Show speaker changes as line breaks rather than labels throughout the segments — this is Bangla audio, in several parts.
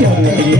Yeah.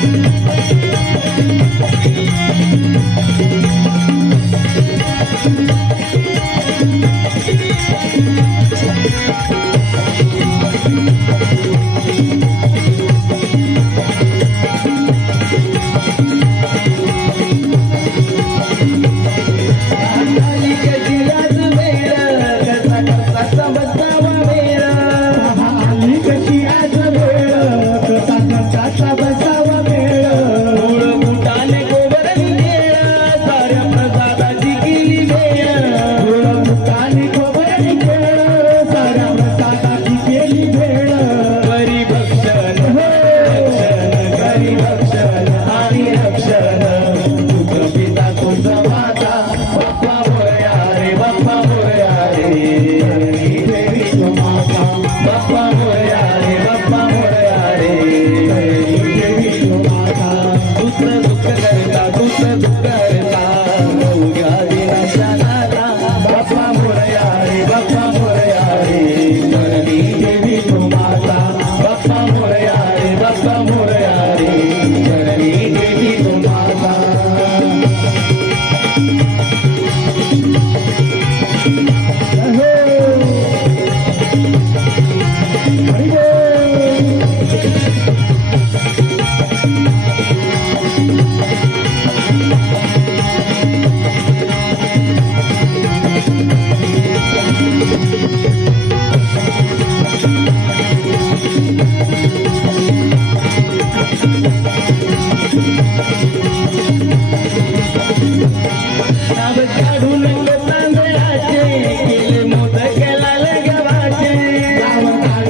Thank mm -hmm. you.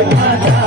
Thank you.